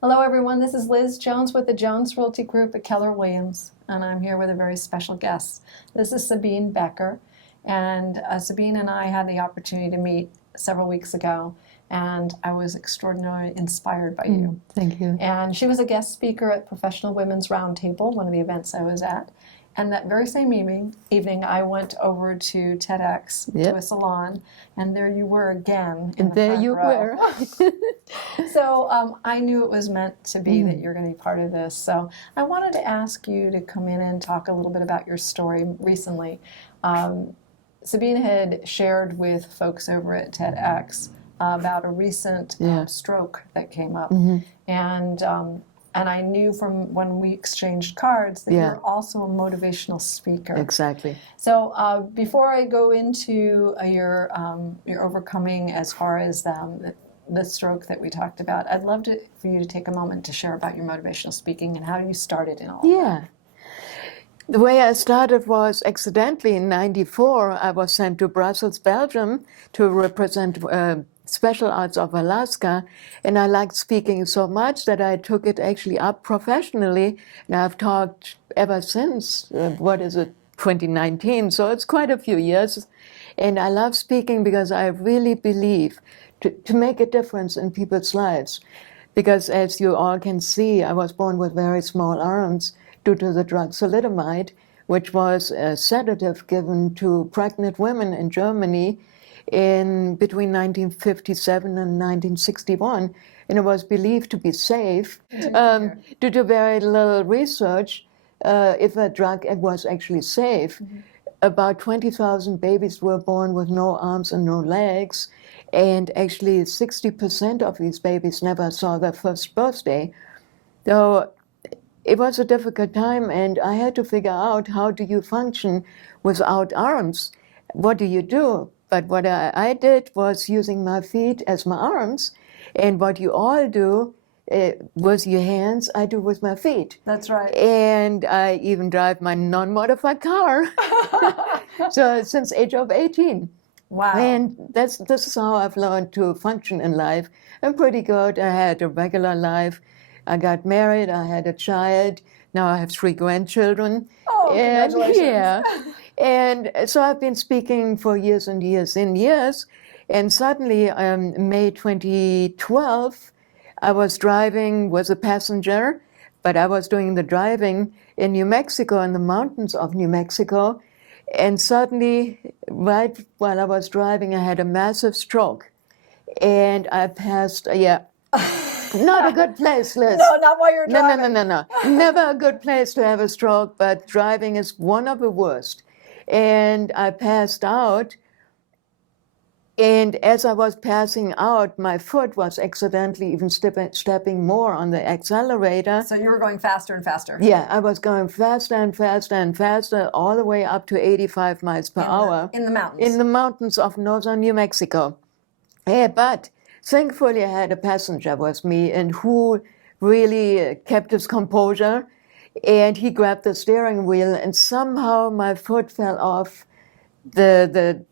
Hello, everyone. This is Liz Jones with the Jones Realty Group at Keller Williams, and I'm here with a very special guest. This is Sabine Becker, and Sabine and I had the opportunity to meet several weeks ago, and I was extraordinarily inspired by you. Thank you. And she was a guest speaker at Professional Women's Roundtable, one of the events I was at. And that very same evening I went over to TEDx, to a salon, and there you were again in And the there front you row. were. So I knew it was meant to be that you're going to be part of this. So I wanted to ask you to come in and talk a little bit about your story recently. Sabine had shared with folks over at TEDx about a recent stroke that came up. And I knew from when we exchanged cards that you're also a motivational speaker. Exactly. So before I go into your overcoming as far as the stroke that we talked about, I'd love for you to take a moment to share about your motivational speaking and how you started in all of that. The way I started was accidentally in '94. I was sent to Brussels, Belgium to represent Special Arts of Alaska, and I liked speaking so much that I took it actually up professionally, and I've talked ever since, 2019, so it's quite a few years. And I love speaking because I really believe to make a difference in people's lives. Because as you all can see, I was born with very small arms due to the drug thalidomide, which was a sedative given to pregnant women in Germany in between 1957 and 1961, and it was believed to be safe due to very little research if a drug was actually safe. About 20,000 babies were born with no arms and no legs, and actually 60% of these babies never saw their first birthday. So it was a difficult time, and I had to figure out, how do you function without arms? What do you do? But what I did was using my feet as my arms, and what you all do with your hands, I do with my feet. That's right. And I even drive my non-modified car. So since age of 18. Wow. And this is how I've learned to function in life. I'm pretty good. I had a regular life. I got married. I had a child. Now I have 3 grandchildren. Oh, congratulations. Yeah. And so I've been speaking for years and years and years. And suddenly, May 2012, I was driving with a passenger, but I was doing the driving in New Mexico, in the mountains of New Mexico. And suddenly, right while I was driving, I had a massive stroke. And I passed, not a good place, Liz. No, not while you're driving. No. Never a good place to have a stroke, but driving is one of the worst. And I passed out. And as I was passing out, my foot was accidentally even stepping more on the accelerator. So you were going faster and faster. Yeah, I was going faster and faster and faster, all the way up to 85 miles per hour. In the mountains. In the mountains of northern New Mexico. Yeah, but thankfully I had a passenger with me, and who really kept his composure. And he grabbed the steering wheel, and somehow my foot fell off the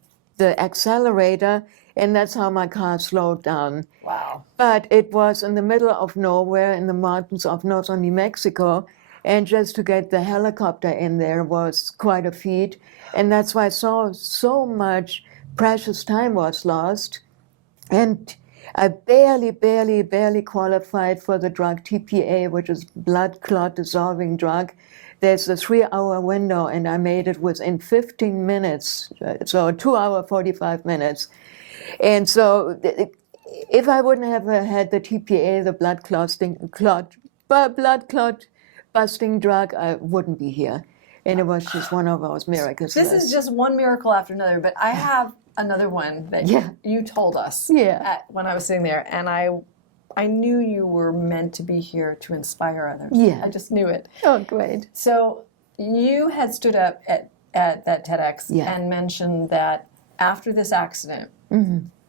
accelerator, and that's how my car slowed down. Wow. But it was in the middle of nowhere in the mountains of northern New Mexico, and just to get the helicopter in there was quite a feat. And that's why so much precious time was lost. And I barely qualified for the drug TPA, which is blood clot dissolving drug. There's a 3-hour window, and I made it within 15 minutes, so 2 hours, 45 minutes. And so if I wouldn't have had the TPA, the blood clot busting drug, I wouldn't be here. And it was just one of those miracles. This is just one miracle after another, but I have another one that you told us when I was sitting there, and I knew you were meant to be here to inspire others. Yeah. I just knew it. Oh, great. So you had stood up at that TEDx and mentioned that after this accident,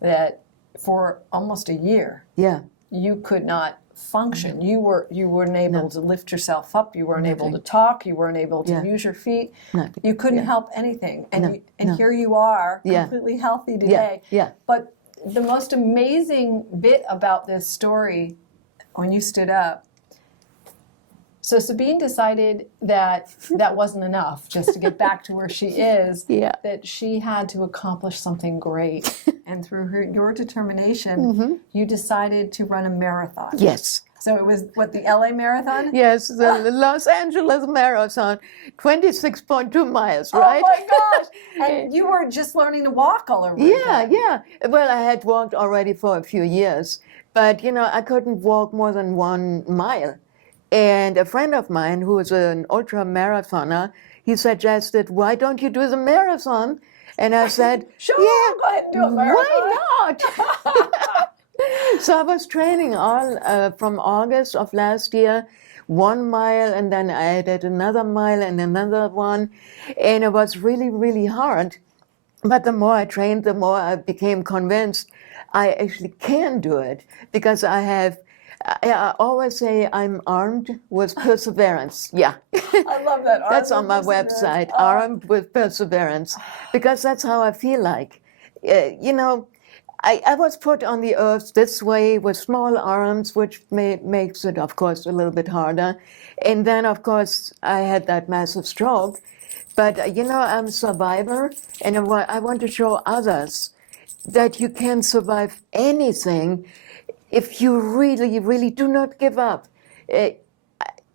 that for almost a year, you could not function. You weren't able to lift yourself up. You weren't able to talk. You weren't able to use your feet. You couldn't help anything. And here you are, completely healthy today. But the most amazing bit about this story when you stood up. So Sabine decided that that wasn't enough just to get back to where she is, Yeah. that she had to accomplish something great. And through your determination, you decided to run a marathon. Yes. So it was, what, the LA Marathon? Yes, the Los Angeles Marathon, 26.2 miles, right? Oh my gosh! And you were just learning to walk all over Yeah, again. yeah. Well, I had walked already for a few years, but I couldn't walk more than 1 mile. And a friend of mine who was an ultra marathoner, he suggested, "Why don't you do the marathon?" And I said, Sure, "Yeah, go ahead and do a marathon." why not?" So I was training all from August of last year, 1 mile, and then I added another mile and another one, and it was really, really hard. But the more I trained, the more I became convinced I actually can do it, because I always say I'm armed with perseverance. Yeah. I love that. That's Armed on my with perseverance. website, armed with perseverance, because that's how I feel like. I was put on the earth this way with small arms, which makes it, of course, a little bit harder. And then, of course, I had that massive stroke. But, I'm a survivor, and I want to show others that you can survive anything if you really, really do not give up.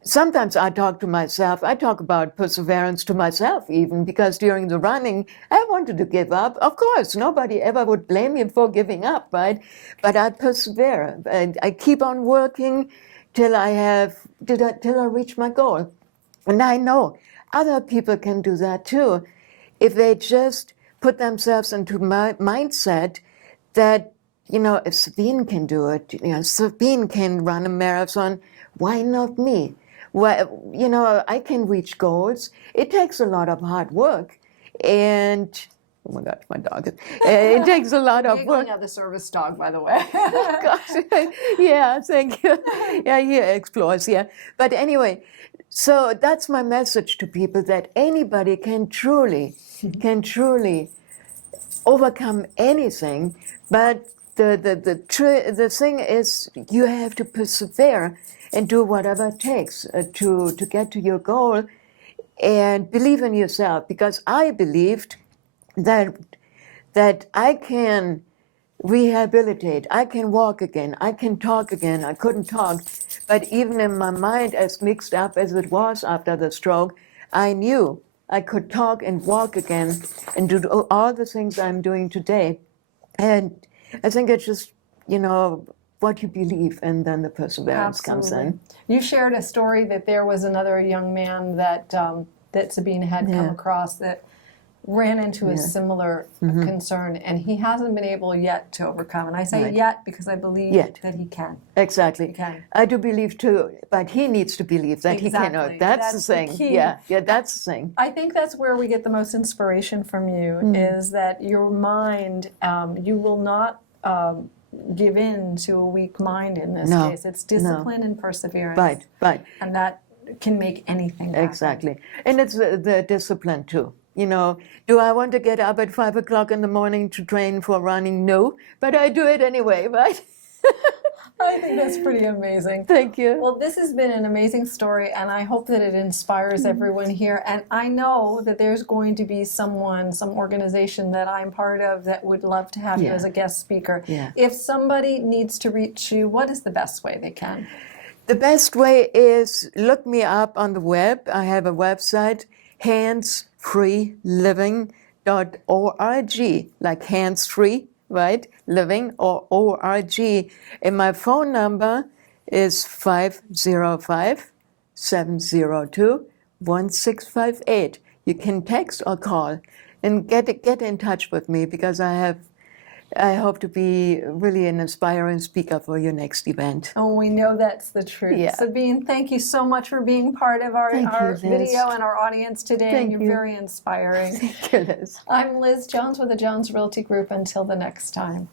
Sometimes I talk to myself. I talk about perseverance to myself even, because during the running, I wanted to give up. Of course, nobody ever would blame me for giving up, right? But I persevere, and I keep on working till I reach my goal. And I know other people can do that too, if they just put themselves into my mindset that, if Sabine can do it, Sabine can run a marathon, why not me? Well, I can reach goals. It takes a lot of hard work, and oh my gosh, my dog is. It takes a lot of work. Giggling at the service dog, by the way. Gosh, yeah, thank you. Yeah, he explores. Yeah, but anyway, so that's my message to people, that anybody can truly overcome anything, but the thing is, you have to persevere and do whatever it takes to get to your goal, and believe in yourself. Because I believed that I can rehabilitate, I can walk again, I can talk again. I couldn't talk, but even in my mind, as mixed up as it was after the stroke, I knew I could talk and walk again and do all the things I'm doing today. And I think it's just, what you believe, and then the perseverance comes in. You shared a story that there was another young man that Sabine had come across that ran into a similar concern, and he hasn't been able yet to overcome. And I say yet because I believe that he can. Exactly. He can. I do believe too, but he needs to believe that he cannot. That's the thing. The key. Yeah, that's the thing. I think that's where we get the most inspiration from you, is that your mind, you will not give in to a weak mind in this case. It's discipline and perseverance. Right. And that can make anything happen. Exactly. And it's the discipline too. Do I want to get up at 5 o'clock in the morning to train for running? No, but I do it anyway, right? I think that's pretty amazing. Thank you. Well, this has been an amazing story, and I hope that it inspires everyone here. And I know that there's going to be some organization that I'm part of that would love to have you as a guest speaker. Yeah. If somebody needs to reach you, what is the best way they can? The best way is look me up on the web. I have a website, handsfreeliving.org, like hands-free, right? Living, or org. And my phone number is 505-702-1658. You can text or call and get in touch with me, because I hope to be really an inspiring speaker for your next event. Oh, we know that's the truth. Yeah. Sabine, thank you so much for being part of our video and our audience today. You're very inspiring. Thank you, Liz. I'm Liz Jones with the Jones Realty Group. Until the next time.